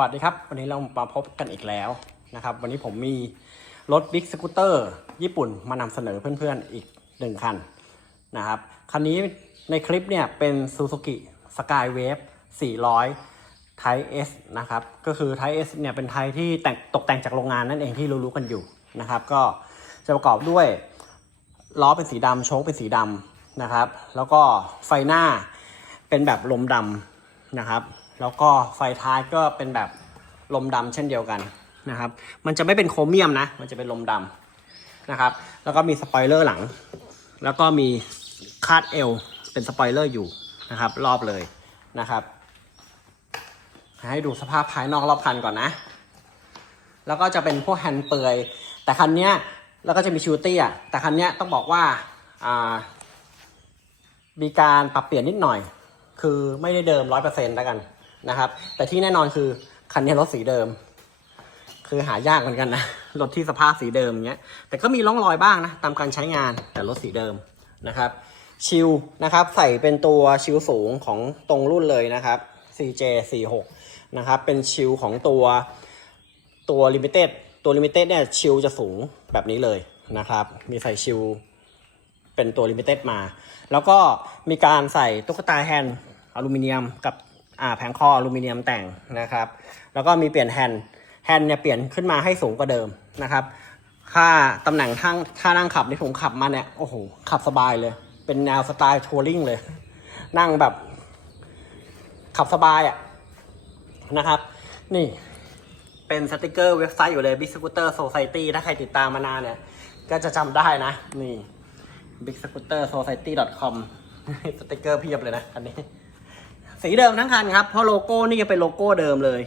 วัสดีครับ วันนี้เรามาพบกันอีกแล้วนะครับ วันนี้ผมมีรถบิ๊กสกูตเตอร์ญี่ปุ่นมานำเสนอเพื่อนๆอีกหนึ่งคันนะครับ คันนี้ในคลิปเนี่ยเป็น Suzuki Skywave 400 Type S นะครับ ก็คือ Type S เนี่ยเป็นไทยที่แต่งตกแต่งจากโรงงานนั่นเองที่รู้ๆกันอยู่นะครับ ก็จะประกอบด้วยล้อเป็นสีดำโชคเป็นสีดำนะครับ แล้วก็ไฟหน้าเป็นแบบลมดำนะครับ แล้วก็ไฟท้ายก็เป็นแบบลมดำเช่นเดียวกันนะครับ มันจะไม่เป็นโครเมียมนะ มันจะเป็นลมดำนะครับ แล้วก็มีสปอยเลอร์หลัง แล้วก็มีคาดเอวเป็นสปอยเลอร์อยู่นะครับ รอบเลยนะครับ ให้ดูสภาพภายนอกรอบคันก่อนนะ แล้วก็จะเป็นพวกแฮนด์เปลือย แต่คันเนี้ยแล้วก็จะมีชิวตี้อะแต่คันเนี้ยต้องบอกว่าอ่ามีการปรับเปลี่ยนนิดหน่อย คือไม่ได้เดิมร้อยเปอร์เซ็นต์แล้วกัน นะครับ แต่ที่แน่นอนคือคันนี้รถสีเดิม คือหายากเหมือนกันนะรถที่สภาพสีเดิมเงี้ย แต่ก็มีร่องรอยบ้างนะตามการใช้งานแต่รถสีเดิมนะครับ ชิลนะครับ ใส่เป็นตัวชิลสูงของตรงรุ่นเลยนะครับ CJ 46 นะครับ เป็นชิลของตัวตัวลิมิเต็ดตัวลิมิเต็ดเนี่ยชิลจะสูงแบบนี้เลยนะครับ มีใส่ชิลเป็นตัวลิมิเต็ดมา แล้วก็มีการใส่ตุ๊กตาแฮนด์อลูมิเนียมกับ แผงคออลูมิเนียมแต่งนะครับ แล้วก็มีเปลี่ยนแฮนด์แฮนด์เนี่ยเปลี่ยนขึ้นมาให้สูงกว่าเดิมนะครับค่าตำแหน่งทั้งท่านั่งขับที่ผมขับมาเนี่ยโอ้โหขับสบายเลย เป็นแนวสไตล์ทัวริงเลย นั่งแบบ ขับสบายอะ่ะนะครับ นี่เป็นสติกเกอร์เว็บไซต์อยู่เลย Big Scooter Society ถ้าใครติดตามมานานเนี่ย ก็จะจำได้นะ นี่ Big Scooter Society com สติกเกอร์เพียบเลยนะคันนี้ สีเดิมทั้งคันครับ เพราะโลโก้นี่จะเป็นโลโก้เดิมเลย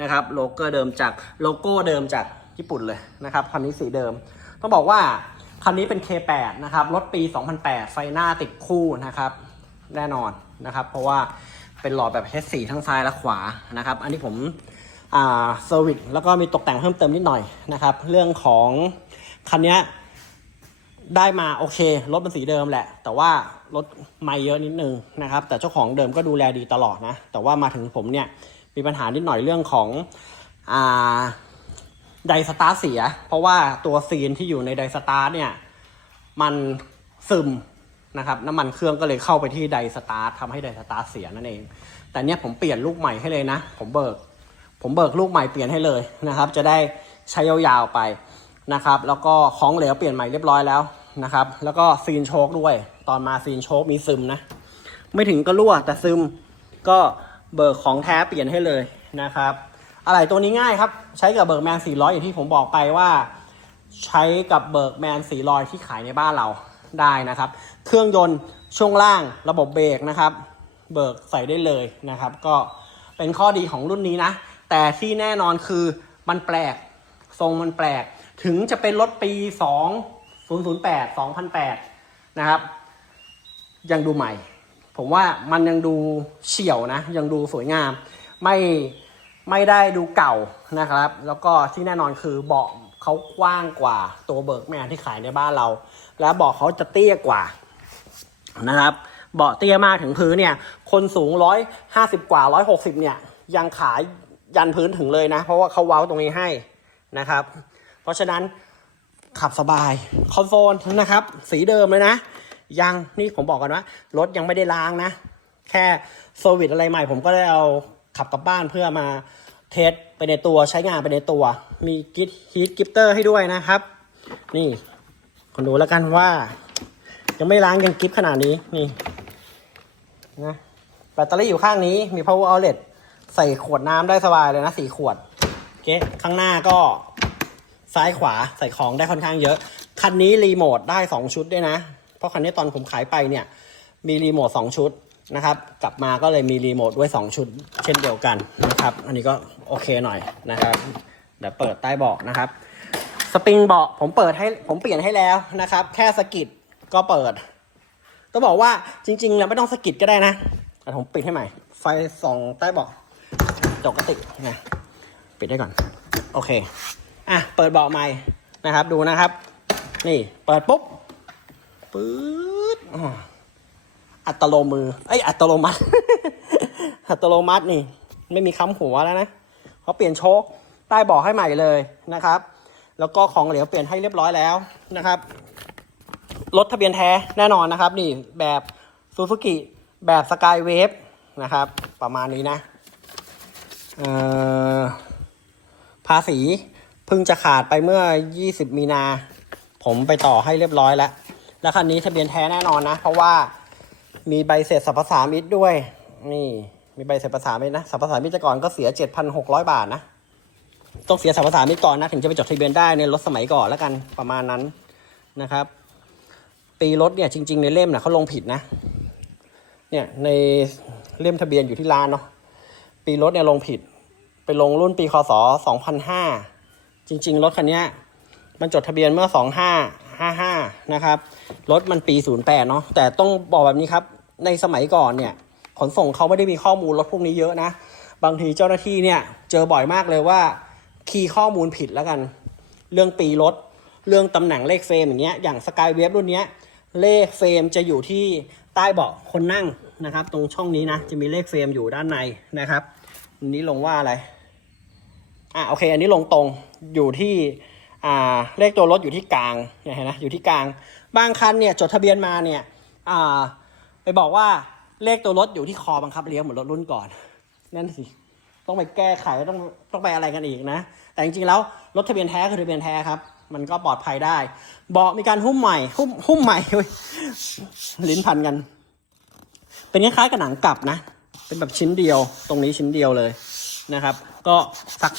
นะครับ โลโก้เดิมจากโลโก้เดิมจากญี่ปุ่นเลยนะครับ คันนี้สีเดิม ต้องบอกว่าคันนี้เป็น K8 นะครับ รถปี 2008 ไฟหน้าติดคู่นะครับ แน่นอนนะครับ เพราะว่าเป็นหลอดแบบ H4 ทั้งซ้ายและขวานะครับ อันนี้ผมอ่าเซอร์วิสแล้วก็มีตกแต่งเพิ่มเติมนิดหน่อยนะครับ เรื่องของคันนี้ ได้มาโอเครถเป็นสีเดิมแหละ แต่ว่ารถไม่เยอะนิดนึงนะครับ แต่เจ้าของเดิมก็ดูแลดีตลอดนะ แต่ว่ามาถึงผมเนี่ยมีปัญหานิดหน่อยเรื่องของอ่าไดสตาร์เสีย เพราะว่าตัวซีนที่อยู่ในไดสตาร์เนี่ยมันซึมนะครับน้ำมันเครื่องก็เลยเข้าไปที่ไดสตาร์ททำให้ไดสตาร์เสียนั่นเอง แต่เนี่ยผมเปลี่ยนลูกใหม่ให้เลยนะ ผมเบิก ผมเบิกลูกใหม่เปลี่ยนให้เลยนะครับ จะได้ใช้ยาวๆไปนะครับ แล้วก็ของเหลวเปลี่ยนใหม่เรียบร้อยแล้ว นะครับ แล้วก็ซีนโชคด้วย ตอนมาซีนโชคมีซึมนะ ไม่ถึงก็รั่วแต่ซึมก็เบิกของแท้เปลี่ยนให้เลยนะครับ อะไรตัวนี้ง่ายครับ ใช้กับเบิร์กแมน400 อย่างที่ผมบอกไปว่า ใช้กับเบิร์กแมน400 ที่ขายในบ้านเราได้นะครับ เครื่องยนต์ช่วงล่างระบบเบรกนะครับ เบิกใส่ได้เลยนะครับ ก็เป็นข้อดีของรุ่นนี้นะ แต่ที่แน่นอนคือมันแปลก ทรงมันแปลก ถึงจะเป็นรถปี 008 2008 นะครับ ยังดูใหม่ ผมว่ามันยังดูเฉียวนะ ยังดูสวยงาม ไม่ไม่ได้ดูเก่านะครับ แล้วก็ที่แน่นอนคือเบาะเขากว้างกว่าตัวเบิร์กแมนที่ขายในบ้านเรา และเบาะเขาจะเตี้ยกว่านะครับ เบาะเตี้ยมากถึงพื้นเนี่ย คนสูงร้อยห้าสิบกว่าร้อยหกสิบเนี่ย ยังขายยันพื้นถึงเลยนะ เพราะว่าเขาเว้าตรงนี้ให้นะครับ เพราะฉะนั้น ขับสบาย คอนโซลนะครับ สีเดิมเลยนะ ยังนี่ผมบอกกันว่ารถยังไม่ได้ล้างนะ แค่เซอร์วิสอะไรใหม่ ผมก็ได้เอาขับกลับบ้านเพื่อมาเทสไปในตัวใช้งานไปในตัว มีกิทฮีทกิฟเตอร์ให้ด้วยนะครับ นี่คนดูแล้วกันว่า ยังไม่ล้างยังกิฟขนาดนี้นี่นะแบตเตอรี่อยู่ข้างนี้มี power outlet ใส่ขวดน้ำได้สบายเลยนะสี่ขวดโอเคข้างหน้าก็ ซ้ายขวาใส่ของได้ค่อนข้างเยอะ คันนี้รีโมทได้ 2 ชุดด้วยนะ เพราะคันนี้ตอนผมขายไปเนี่ยมีรีโมท2ชุดนะครับ กลับมาก็เลยมีรีโมทด้วย 2 ชุด เช่นเดียวกันนะครับ อันนี้ก็โอเคหน่อยนะครับ เดี๋ยวเปิดใต้เบาะนะครับ สปริงเบาะผมเปิดให้ผมเปลี่ยนให้แล้วนะครับ แค่สกิดก็เปิดต้องบอกว่าจริงๆแล้วไม่ต้องสกิดก็ได้นะแต่ผมปิดให้ใหม่ ไฟส่องใต้เบาะปกติไงปิดได้ก่อน โอเค อะเปิดเบาะใหม่นะครับ ดูนะครับ นี่เปิดปุ๊บปื๊ดอัตโนมือเอ้อัตโนมัติ อัตโนมัตินี่ ไม่มีค้ำหัวแล้วนะเขาเปลี่ยนโชคใต้เบาะให้ใหม่เลยนะครับ แล้วก็ของเหลวเปลี่ยนให้เรียบร้อยแล้วนะครับรถทะเบียนแท้แน่นอนนะครับ นี่แบบซูซูกิแบบสกายเวฟนะครับ ประมาณนี้นะภาษี เพิ่งจะขาดไปเมื่อ 20 มีนา ผมไปต่อให้เรียบร้อยแล้ว แล้วคันนี้ทะเบียนแท้แน่นอนนะ เพราะว่ามีใบเสร็จสรรพสามิตด้วย นี่มีใบเสร็จสรรพสามิตนะสรรพสามิตก่อนก็เสีย 7,600 บาทนะ ต้องเสียสรรพสามิตก่อนนะ ถึงจะไปจดทะเบียนได้ในรถสมัยก่อนแล้วกันประมาณนั้นนะครับ ปีรถเนี่ยจริง ๆ ในเล่มนะเขาลงผิดนะเนี่ยในเล่มทะเบียนอยู่ที่ร้านเนาะปีรถเนี่ยลงผิด ไปลงรุ่นปีคศ2005 จริง ๆ รถคันนี้มันจดทะเบียนเมื่อ 2555 นะครับ รถมันปี 08 เนาะแต่ต้องบอกแบบนี้ครับ ในสมัยก่อนเนี่ย ขนส่งเขาไม่ได้มีข้อมูลรถพวกนี้เยอะนะ บางทีเจ้าหน้าที่เนี่ย เจอบ่อยมากเลยว่า คีย์ข้อมูลผิดแล้วกัน เรื่องปีรถ เรื่องตำแหน่งเลขเฟรมอย่างเงี้ย อย่างสกายเวฟรุ่นเนี้ย เลขเฟรมจะอยู่ที่ใต้เบาะคนนั่งนะครับ ตรงช่องนี้นะ จะมีเลขเฟรมอยู่ด้านในนะครับอันนี้ลงว่าอะไร อะโอเค อันนี้ลงตรง อยู่ที่เลขตัวรถอยู่ที่กลางเนี่ยเห็นไหมอยู่ที่กลาง บางคันเนี่ยจดทะเบียนมาเนี่ยไปบอกว่าเลขตัวรถอยู่ที่คอบังคับเลี้ยวเหมือนรถรุ่นก่อน นั่นสิต้องไปแก้ไขต้องต้องไปอะไรกันอีกนะ แต่จริงๆแล้วรถทะเบียนแท้คือทะเบียนแท้ครับ มันก็ปลอดภัยได้ เบาะมีการหุ้มใหม่หุ้มหุ้มใหม่เว้ยลิ้นพันกัน เป็นคล้ายๆกับหนังกลับนะ เป็นแบบชิ้นเดียวตรงนี้ชิ้นเดียวเลยนะครับ ก็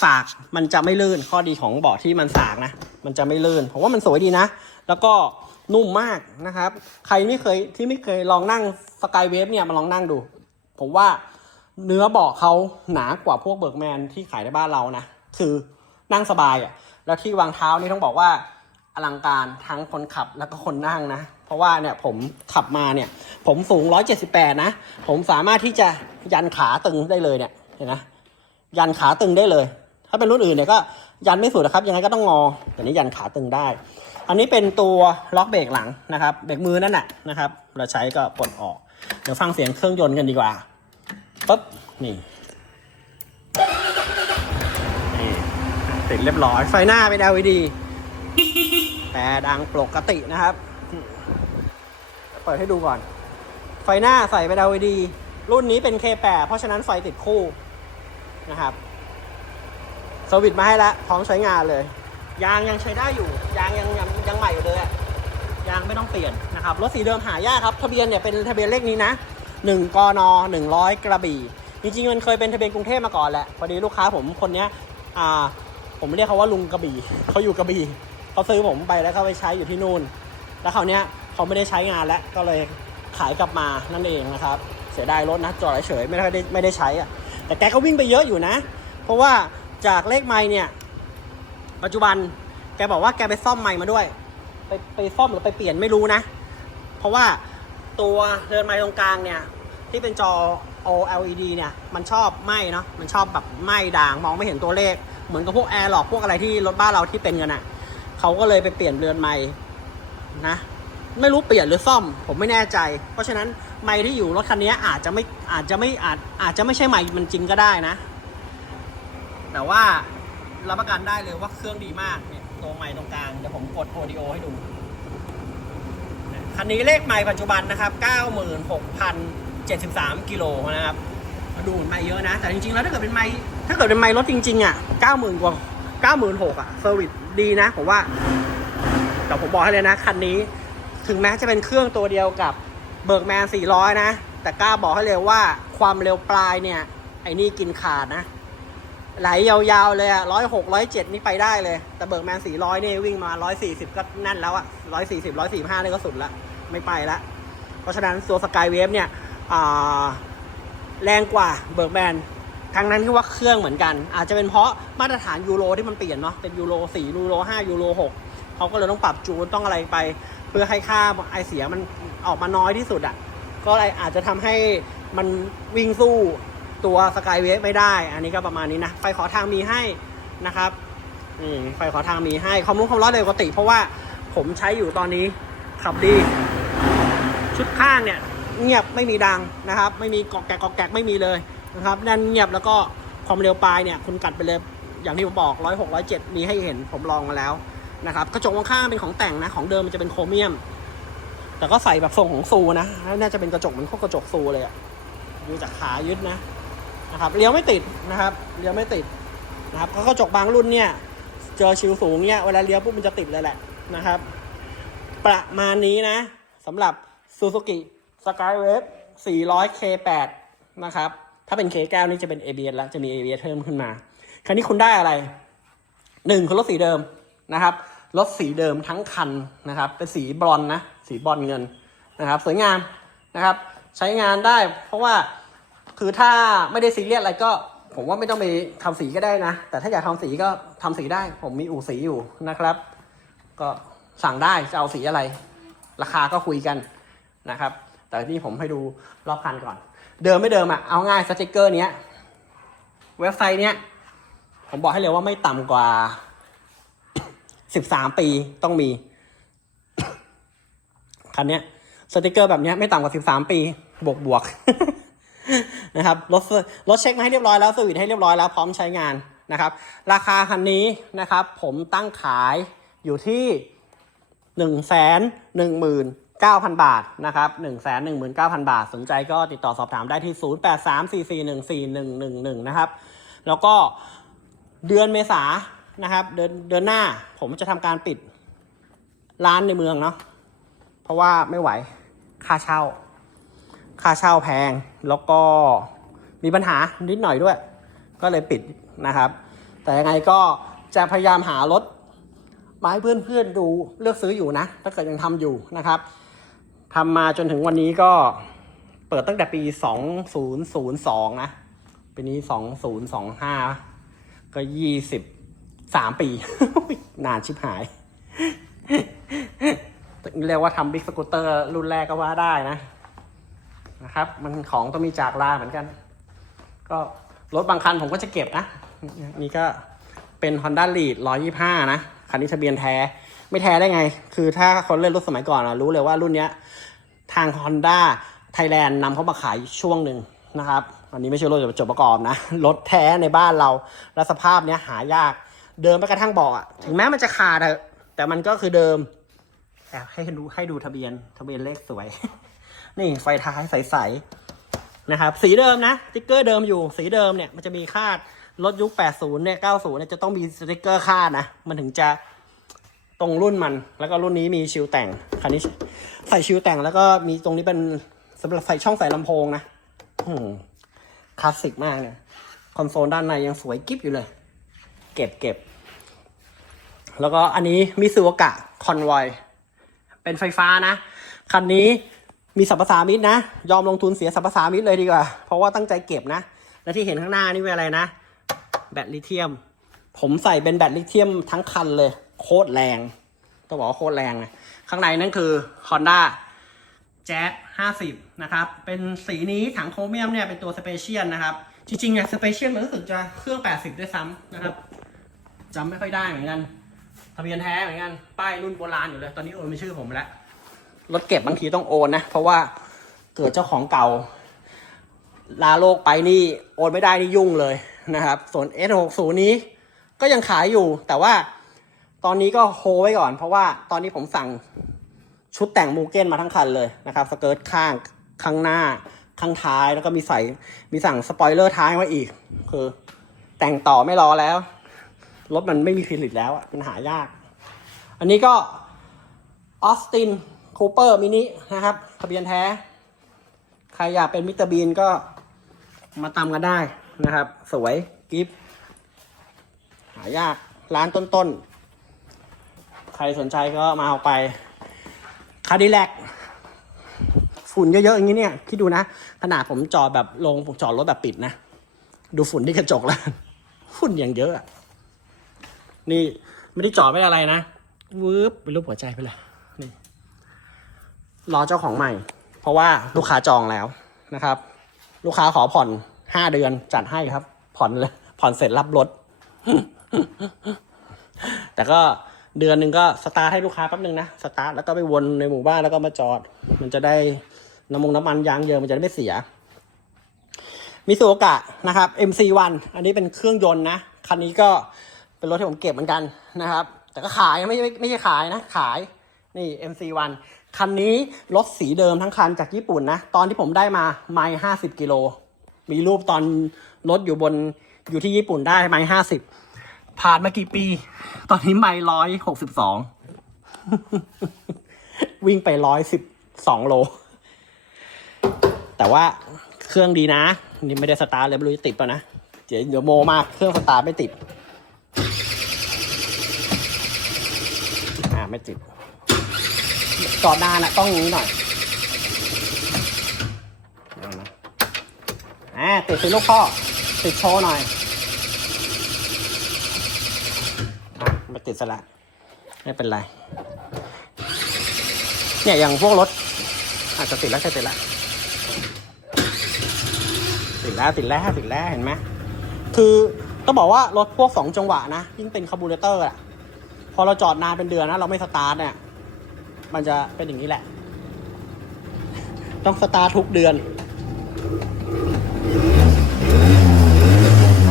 สากๆมันจะไม่ลื่นข้อดีของเบาะที่มันสากนะมันจะไม่ลื่นผมว่ามันสวยดีนะ แล้วก็นุ่มมากนะครับ ใครไม่เคยที่ไม่เคยลองนั่งสกายเวฟเนี่ยมาลองนั่งดู ผมว่าเนื้อเบาะเขาหนากว่าพวกเบิร์กแมนที่ขายในบ้านเรานะ คือนั่งสบายอะ่ะแล้วที่วางเท้านี่ต้องบอกว่าอลังการทั้งคนขับแล้วก็คนนั่งนะ เพราะว่าเนี่ยผมขับมาเนี่ย ผมสูง 178 นะ ผมสามารถที่จะยันขาตึงได้เลยเนี่ยเห็นไหม ยันขาตึงได้เลย ถ้าเป็นรุ่นอื่นเนี่ยก็ยันไม่สุดนะครับยังไงก็ต้องงอแต่นี้ยันขาตึงได้ อันนี้เป็นตัวล็อกเบรกหลังนะครับเบรกมือนั่นแหละนะครับ เราใช้ก็ปลดออก เดี๋ยวฟังเสียงเครื่องยนต์กันดีกว่าปุ๊บนี่นี่ติดเรียบร้อยไฟหน้าเป็น LED แต่ดังปกตินะครับ เปิดให้ดูก่อน ไฟหน้าใส่เป็น LED รุ่นนี้เป็น K8 เพราะฉะนั้นไฟติดคู่ นะครับสวิตมาให้แล้วพร้อมใช้งานเลย ยางยังใช้ได้อยู่ ยางยังยังยังใหม่อยู่เลยอะยางไม่ต้องเปลี่ยนนะครับรถสีเดิมหายากครับทะเบียนเนี่ยเป็นทะเบียนเลขนี้นะหนึ่งกนหนึ่งร้อยกระบี่ จริงๆมันเคยเป็นทะเบียนกรุงเทพมาก่อนแหละพอดีลูกค้าผมคนเนี้ยอ่าผมเรียกเขาว่าลุงกระบี่เขาอยู่กระบี่เขาซื้อผมไปแล้วเขาไปใช้อยู่ที่นู่น แล้วคราวเนี้ยเขาไม่ได้ใช้งานแล้วก็เลยขายกลับมานั่นเองนะครับ เสียดายรถนะจอดเฉยไม่ได้ไม่ได้ใช้อะ แต่แกก็วิ่งไปเยอะอยู่นะ เพราะว่าจากเลขไม้เนี่ย ปัจจุบันแกบอกว่าแกไปซ่อมไม้มาด้วย ไปไปซ่อมหรือไปเปลี่ยนไม่รู้นะ เพราะว่าตัวเรือนไม้ตรงกลางเนี่ยที่เป็นจอ OLED เนี่ยมันชอบไหมเนาะมันชอบแบบไหมด่างมองไม่เห็นตัวเลข เหมือนกับพวกแอร์หลอกพวกอะไรที่รถบ้านเราที่เป็นกันอะ่ะเขาก็เลยไปเปลี่ยนเรือนไม้นะ ไม่รู้เปลี่ยนหรือซ่อม ผมไม่แน่ใจ เพราะฉะนั้น ไม้ที่อยู่รถคันนี้อาจจะไม่อาจจะไม่อาจอาจจะไม่ใช่ไม้มันจริงก็ได้นะ แต่ว่ารับประกันได้เลยว่าเครื่องดีมากเนี่ยตัวไม้ตรงกลางเดี๋ยวผมกดโอดิโอให้ดูคันนี้เลขไมล์ปัจจุบันนะครับ 96,073กิโลนะครับมาดูเหมือนไมล์เยอะนะ แต่จริงๆแล้วถ้าเกิดเป็นไมล์ถ้าเกิดเป็นไมล์รถจริงๆอะ90,000กว่า96,000อะเซอร์วิสดีนะผมว่าแต่ผมบอกให้เลยนะคันนี้ถึงแม้จะเป็นเครื่องตัวเดียวกับ เบิร์กแมน 400 นะ แต่กล้าบอกให้เลยว่าความเร็วปลายเนี่ย ไอ้นี่กินขาดนะ ไหลยาวๆเลยอะร้อยหกร้อยเจ็ดนี่ไปได้เลย แต่เบิร์กแมนสี่ร้อยนี่วิ่งมาร้อยสี่สิบก็แน่นแล้วอะร้อยสี่สิบร้อยสี่ห้านี่ก็สุดละ ไม่ไปละ เพราะฉะนั้นตัวสกายเวฟเนี่ยแรงกว่าเบิร์กแมนทั้งนั้นที่ว่าเครื่องเหมือนกัน อาจจะเป็นเพราะมาตรฐานยูโรที่มันเปลี่ยนเนาะเป็นยูโรสี่ยูโรห้ายูโรหกเขาก็เลยต้องปรับจูนต้องอะไรไป เพื่อให้ค่าไอเสียมัน ออกมาน้อยที่สุดอะก็เลยอาจจะทำให้มันวิ่งสู้ตัวสกายเวฟไม่ได้ อันนี้ก็ประมาณนี้นะ ไฟขอทางมีให้นะครับนี่ไฟขอทางมีให้ความรู้ความร้อนเลยปกติ เพราะว่าผมใช้อยู่ตอนนี้ขับดี ชุดข้างเนี่ยเงียบไม่มีดังนะครับ ไม่มีกอกแกกกอกแกกไม่มีเลยนะครับแน่นเงียบแล้วก็ความเร็วปลายเนี่ยคุณกัดไปเลยอย่างที่ผมบอกร้อยหกร้อยเจ็ดมีให้เห็นผมลองมาแล้วนะครับกระจกข้างเป็นของแต่งนะของเดิมมันจะเป็นโครเมียม แต่ก็ใส่แบบทรงของซูนะ น่าจะเป็นกระจกมือนพวกกระจกซูเลยอะดูจากขายึดนะนะครับเลี้ยวไม่ติดนะครับเลี้ยวไม่ติดนะครับก็กระจกบางรุ่นเนี่ย เจอชิวสูงเนี่ยเวลาเลี้ยวปุ๊บมันจะติดเลยแหละนะครับ ประมาณนี้นะสำหรับ Suzuki Skywave 400 K8 นะครับถ้าเป็น K9 นี่จะเป็น ABS แล้วจะมี ABS เพิ่มขึ้นมา คราวนี้คุณได้อะไรหนึ่งคือรถสีเดิมนะครับ รถสีเดิมทั้งคันนะครับ เป็นสีบรอนนะ สีบรอนเงินนะครับ สวยงามนะครับ ใช้งานได้ เพราะว่าคือถ้าไม่ได้ซีเรียสอะไรก็ผมว่าไม่ต้องไปทำสีก็ได้นะ แต่ถ้าอยากทำสีก็ทำสีได้ ผมมีอู่สีอยู่นะครับ ก็สั่งได้จะเอาสีอะไร ราคาก็คุยกันนะครับ แต่นี่ผมให้ดูรอบคันก่อน เดิมไม่เดิมอะเอาง่ายสติกเกอร์เนี้ยเว็บไซต์เนี้ยผมบอกให้เลยว่าไม่ต่ำกว่า 13ปีต้องมี คันเนี้ยสติกเกอร์แบบเนี้ยไม่ต่ำกว่า13ปี บวกบวกนะครับรถรถเช็คมาให้เรียบร้อยแล้วสวิตช์ให้เรียบร้อยแล้วพร้อมใช้งานนะครับ ราคาคันนี้นะครับ ผมตั้งขายอยู่ที่หนึ่งแสนหนึ่งหมื่นเก้าพันบาทนะครับหนึ่งแสนหนึ่งหมื่นเก้าพันบาท สนใจก็ติดต่อสอบถามได้ที่ศูนย์แปดสามสี่สี่หนึ่งสี่หนึ่งหนึ่งหนึ่งนะครับ แล้วก็เดือนเมษา นะครับ เดือนเดือนหน้าผมจะทำการปิดร้านในเมืองเนาะเพราะว่าไม่ไหวค่าเช่า ค่าเช่าแพงแล้วก็มีปัญหานิดหน่อยด้วย ก็เลยปิดนะครับ แต่ยังไงก็จะพยายามหารถมาให้เพื่อนๆดูเลือกซื้ออยู่นะ ถ้าเกิดยังทำอยู่นะครับทำมาจนถึงวันนี้ก็เปิดตั้งแต่ปี 2002 นะ ปีนี้ 2025 ก็ 23ปี นานชิบหาย เรียกว่าทำบิ๊กสกูตเตอร์รุ่นแรกก็ว่าได้นะ นะครับ มันของต้องมีจากลาเหมือนกัน ก็รถบางคันผมก็จะเก็บนะ นี่ก็เป็น Honda Lead 125 นะ คันนี้ทะเบียนแท้ ไม่แท้ได้ไง คือถ้าคนเล่นรถสมัยก่อนอะรู้เลยว่ารุ่นเนี้ย ทาง Honda Thailand นำเข้ามาขายช่วงหนึ่งนะครับ อันนี้ไม่ใช่รถจดประกอบนะ รถแท้ในบ้านเรา และสภาพเนี้ยหายาก เดิมไปกระทั่งเบอกอะถึงแม้มันจะขาดอะแต่มันก็คือเดิมแต่ให้ดูให้ดูทะเบียนทะเบียนเลขสวย นี่ไฟท้ายใสๆนะครับ สีเดิมนะสติ๊กเกอร์เดิมอยู่สีเดิมเนี่ยมันจะมีคาดรถยุค 80 เนี่ย 90 เนี่ยจะต้องมีสติ๊กเกอร์คาดนะ มันถึงจะตรงรุ่นมัน แล้วก็รุ่นนี้มีชิลแต่ง คันนี้ใส่ชิลแต่งแล้วก็มีตรงนี้เป็นสำหรับใส่ช่องใส่ลำโพงนะคลาสสิกมากเนี่ย คอนโซลด้านในยังสวยกิ๊บอยู่เลย เก็บเก็บ แล้วก็อันนี้มิซูวกะคอนวอยเป็นไฟฟ้านะ คันนี้มีสัมปทามิตรนะ ยอมลงทุนเสียสัมปทามิตรเลยดีกว่า เพราะว่าตั้งใจเก็บนะ และที่เห็นข้างหน้านี่เป็นอะไรนะ แบตลิเธียม ผมใส่เป็นแบตลิเธียมทั้งคันเลย โคตรแรง ต้องบอกว่าโคตรแรงนะข้างในนั่นคือ Honda Jazz 50นะครับ เป็นสีนี้ถังโครเมียมเนี่ยเป็นตัวสเปเชียลนะครับ จริงๆเนี่ยสเปเชียลมันรู้สึกจะเครื่อง80ด้วยซ้ำนะครับจำไม่ค่อยได้เหมือนกัน ทะเบียนแท้เหมือนกัน ป้ายรุ่นโบราณอยู่เลย ตอนนี้โอนเป็นชื่อผมแล้ว รถเก็บบางทีต้องโอนนะ เพราะว่าเกิดเจ้าของเก่า ลาโลกไปนี่โอนไม่ได้นี่ยุ่งเลยนะครับ ส่วน S60 นี้ก็ยังขายอยู่ แต่ว่าตอนนี้ก็โฮไว้ก่อน เพราะว่าตอนนี้ผมสั่งชุดแต่งมูเก้นมาทั้งคันเลยนะครับ สเกิร์ตข้างข้างหน้าข้างท้ายแล้วก็มีใส่มีสั่งสปอยเลอร์ท้ายไว้อีก คือแต่งต่อไม่รอแล้ว รถมันไม่มีผลิตแล้วอะมันหายาก อันนี้ก็ออสตินคูเปอร์มินินะครับ ทะเบียนแท้ ใครอยากเป็นมิสเตอร์บีนก็มาตามกันได้นะครับ สวยกิฟหายากร้านต้นๆ ใครสนใจก็มาเอาไปคาดิแลกฝุ่นเยอะๆอย่างนี้เนี่ยคิดดูนะ ขนาดผมจอดแบบลงผมจอดรถแบบปิดนะ ดูฝุ่นที่กระจกแล้ว ฝุ่นอย่างเยอะอะ นี่ไม่ได้จอดไม่อะไรนะวืบเป็นรูปหัวใจไปเลยนี่รอเจ้าของใหม่ เพราะว่าลูกค้าจองแล้วนะครับ ลูกค้าขอผ่อนห้าเดือนจัดให้ครับ ผ่อนเลยผ่อนเสร็จรับรถ แต่ก็เดือนหนึ่งก็สตาร์ทให้ลูกค้าแป๊บนึงนะสตาร์ทแล้วก็ไปวนในหมู่บ้านแล้วก็มาจอด มันจะได้น้ำมงน้ำมันยางเยอะมันจะได้ไม่เสียมิซูโอกะนะครับ MC1 อันนี้เป็นเครื่องยนต์นะ คันนี้ก็ เป็นรถที่ผมเก็บเหมือนกันนะครับ แต่ก็ขายไม่ไม่ไม่ใช่ขายนะ ขายนี่ MC1 คันนี้รถสีเดิมทั้งคันจากญี่ปุ่นนะ ตอนที่ผมได้มาไมล์ห้าสิบกิโล มีรูปตอนรถอยู่บนอยู่ที่ญี่ปุ่นได้ไมล์ห้าสิบผ่านมากี่ปี ตอนนี้ไมล์ร้อยหกสิบสองวิ่งไปร้อยสิบสองโล แต่ว่าเครื่องดีนะ นี่ไม่ได้สตาร์ทเลยไม่รู้จะติดป่ะนะ เดี๋ยวเดี๋ยวโมมากเครื่องสตาร์ทไม่ติด อ่า ไม่ติดจอดนานอะต้องอย่างนี้หน่อยเอานะอ่าติดสิลูกพ่อติดโชว์หน่อยไม่ติดซะละไม่เป็นไร เนี่ยอย่างพวกรถอาจจะติดแล้วใช่ติดแล้วติดแล้วติดแล้วติดแล้วเห็นไหมคือต้องบอกว่ารถพวกสองจังหวะนะยิ่งเป็นคาร์บูเรเตอร์อะ อเราจอดนานเป็นเดือนนะเราไม่สตาร์ทเนี่ย มันจะเป็นอย่างนี้แหละ ต้องสตาร์ททุกเดือน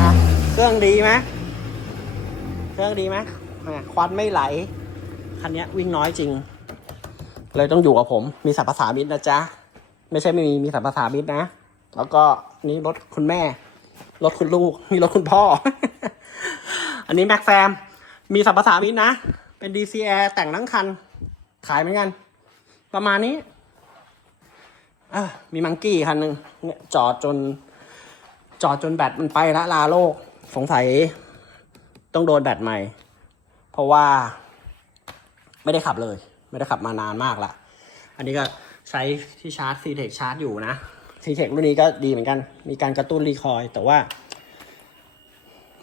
นะเครื่องดีไหมเครื่องดีไหมอะควันไม่ไหล คันนี้วิ่งน้อยจริง เลยต้องอยู่กับผม มีสัมภาษามิตรนะจ๊ะ ไม่ใช่ไม่มี มีสัมภาษามิตรนะ แล้วก็นี่รถคุณแม่ รถคุณลูก มีรถคุณพ่อ อันนี้แม็กแฟม มีสัมภาษามิตรนะ เป็น DCR แต่งทั้งคัน ขายเหมือนกัน ประมาณนี้มีมังกี้คันหนึ่งเนี่ยจอดจน จอดจนแบตมันไปละลาโลก สงสัยต้องโดนแบตใหม่ เพราะว่า ไม่ได้ขับเลย ไม่ได้ขับมานานมากละอันนี้ก็ใช้ที่ชาร์จ c t e c ชาร์จอยู่นะ c t e c รุ่นนี้ก็ดีเหมือนกัน มีการกระตุ้นรีคอยล์แต่ว่า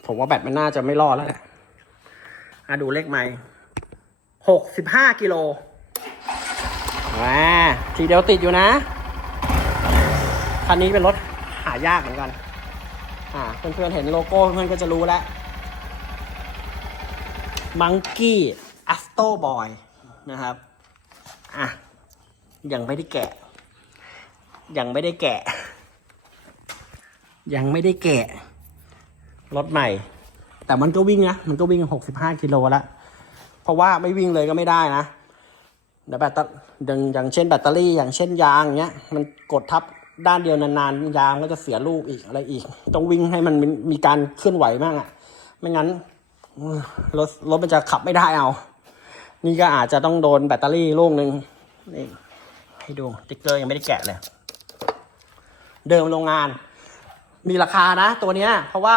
ผมว่าแบตมันน่าจะไม่รอดแล้วแหละ อะดูเลขไม่หกสิบห้ากิโลว้าทีเดียวติดอยู่นะ คันนี้เป็นรถหายากเหมือนกัน อ่า เพื่อนๆเห็นโลโก้เพื่อนก็จะรู้แล้วมังกี้อัสโตบอยนะครับ อะ ยังไม่ได้แกะ ยังไม่ได้แกะ ยังไม่ได้แกะ รถใหม่ แต่มันก็วิ่งนะ มันก็วิ่ง 65 กิโลแล้วเพราะว่าไม่วิ่งเลยก็ไม่ได้นะเดี๋ยวแบตเตออย่างอย่างเช่นแบตเตอรี่อย่างเช่นยางเงี้ย มันกดทับด้านเดียวนานๆ ยางก็จะเสียลูกอีกอะไรอีก ต้องวิ่งให้มันมีมีการเคลื่อนไหวบ้างอะไม่งั้นรถรถมันจะขับไม่ได้เอา นี่ก็อาจจะต้องโดนแบตเตอรี่ลูกหนึ่งนี่ให้ดูติ๊กเกอร์ยังไม่ได้แกะเลย เดิมโรงงาน มีราคานะตัวเนี้ย เพราะว่า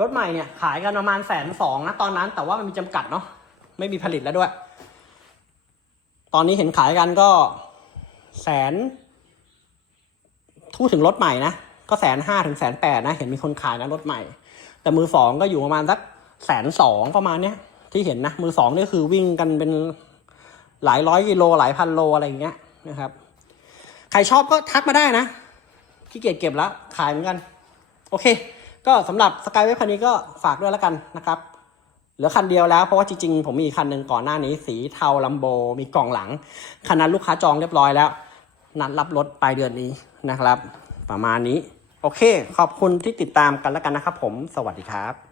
รถใหม่เนี่ยขายกันประมาณแสนสองนะตอนนั้น แต่ว่ามันมีจำกัดเนาะไม่มีผลิตแล้วด้วย ตอนนี้เห็นขายกันก็แสนทูดถึงรถใหม่นะก็แสนห้าถึงแสนแปดนะ เห็นมีคนขายนะรถใหม่ แต่มือสองก็อยู่ประมาณสักแสนสองประมาณเนี้ยที่เห็นนะ มือสองนี่คือวิ่งกันเป็นหลายร้อยกิโลหลายพันโลอะไรอย่างเงี้ยนะครับ ใครชอบก็ทักมาได้นะขี้เกียจเก็บแล้วขายเหมือนกัน โอเค ก็สำหรับสกายเวฟคันนี้ก็ฝากด้วยแล้วกันนะครับเหลือคันเดียวแล้วเพราะว่าจริงๆ ผมมีคันหนึ่งก่อนหน้านี้ สีเทาลัมโบมีกล่องหลัง คันนั้นลูกค้าจองเรียบร้อยแล้ว นัดรับรถปลายเดือนนี้นะครับ ประมาณนี้ โอเค ขอบคุณที่ติดตามกันแล้วกันนะครับผม สวัสดีครับ